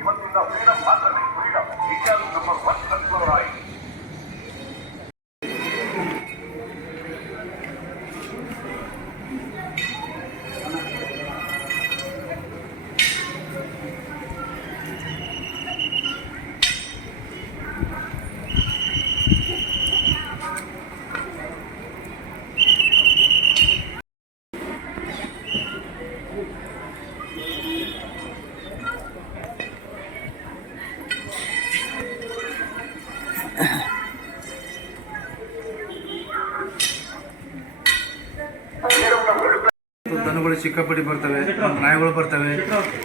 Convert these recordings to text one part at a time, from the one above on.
ಇವತ್ತಿಂದ ದನಗಳು ಸಿಕ್ಕಾಪಟ್ಟಿ ಬರ್ತವೆ ನಾಯಿಗಳು ಬರ್ತವೆ.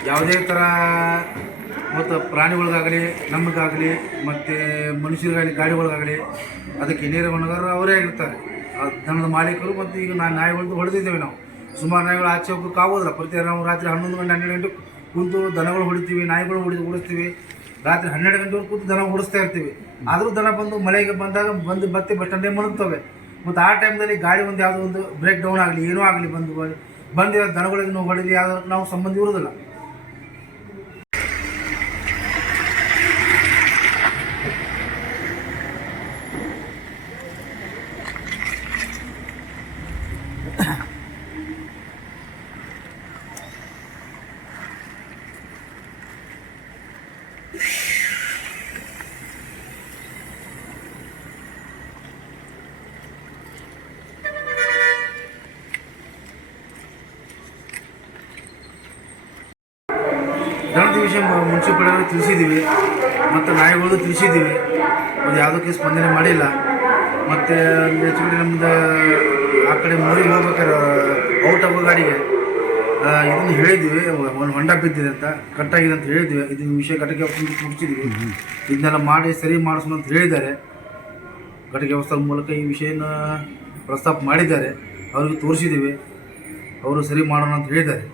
ಯಾವುದೇ ಥರ ಮತ್ತು ಪ್ರಾಣಿಗಳಿಗಾಗಲಿ, ನಮಗಾಗಲಿ, ಮತ್ತು ಮನುಷ್ಯರಿಗಾಗಲಿ, ಗಾಡಿಗಳಿಗಾಗಲಿ, ಅದಕ್ಕೆ ನೀರು ಹೊಣಗಾರರು ಅವರೇ ಆಗಿರ್ತಾರೆ. ದನದ ಮಾಲೀಕರು ಮತ್ತು ಈಗ ನಾ ನಾಯಿಗಳದ್ದು ಹೊಡೆದಿದ್ದೇವೆ ನಾವು. ಸುಮಾರು ನಾಯಿಗಳು ಆಚೆ ಹೋಗೋಕ್ಕಾಗೋದಿಲ್ಲ ಪ್ರತಿ ನಾವು ರಾತ್ರಿ ಹನ್ನೊಂದು ಗಂಟೆ, ಹನ್ನೆರಡು ಗಂಟೆ ಕುಂತು ದನಗಳು ಹೊಡಿತೀವಿ, ನಾಯಿಗಳು ಹೊಡಿ ಓಡಿಸ್ತೀವಿ ರಾತ್ರಿ ಹನ್ನೆರಡು ಗಂಟೆವರೆಗೆ ಕೂತು ದನ ಓಡಿಸ್ತಾ ಇರ್ತೀವಿ. ಆದರೂ ದನ ಬಂದು ಮಳೆಗೆ ಬಂದಾಗ ಬಂದು ಬತ್ತಿ ಬಸ್ ಸ್ಟ್ಯಾಂಡೇ ಮಲಗ್ತವೆ. ಮತ್ತು ಆ ಟೈಮ್ನಲ್ಲಿ ಗಾಡಿ ಒಂದು ಯಾವುದೋ ಒಂದು ಬ್ರೇಕ್ ಡೌನ್ ಆಗಲಿ, ಏನೋ ಆಗಲಿ ಬಂದು ಬಂದಿರೋ ದನಗಳಿಗೆ ನಾವು ಹೊಡಿಲಿ ಯಾವುದೋ ನಾವು ಸಂಬಂಧ ಇರೋದಿಲ್ಲ ವಿಷಯ ಮುನ್ಸಿಪಾಲಿಟಿ ತಿಳಿಸಿದ್ದೀವಿ ಮತ್ತು ನಾಯಿಗಳು ತಿಳಿಸಿದ್ದೀವಿ ಅದು ಯಾವುದಕ್ಕೆ ಸ್ಪಂದನೆ ಮಾಡಿಲ್ಲ. ಮತ್ತು ಹೆಚ್ಚು ಕಡೆ ನಮ್ಮದು ಆ ಕಡೆ ಮೂರಿಗೆ ಹೋಗ್ಬೇಕಾದ್ರೆ ಔಟ್ ಆಗೋ ಗಾಡಿಗೆ. ಇದನ್ನು ಹೇಳಿದ್ವಿ, ಒಂದು ಹೊಂಡ ಬಿದ್ದಿದೆ ಅಂತ, ಕಟ್ಟಾಗಿದೆ ಅಂತ ಹೇಳಿದ್ವಿ. ಇದನ್ನು ವಿಷಯ ಘಟಕ ಮುಗಿಸಿದ್ವಿ. ಇದನ್ನೆಲ್ಲ ಮಾಡಿ ಸರಿ ಮಾಡಿಸೋಣ ಅಂತ ಹೇಳಿದ್ದಾರೆ. ಘಟಕ ವ್ಯವಸ್ಥೆ ಮೂಲಕ ಈ ವಿಷಯನ ಪ್ರಸ್ತಾಪ ಮಾಡಿದ್ದಾರೆ. ಅವ್ರಿಗೆ ತೋರಿಸಿದ್ದೀವಿ. ಅವರು ಸರಿ ಮಾಡೋಣ ಅಂತ ಹೇಳಿದ್ದಾರೆ.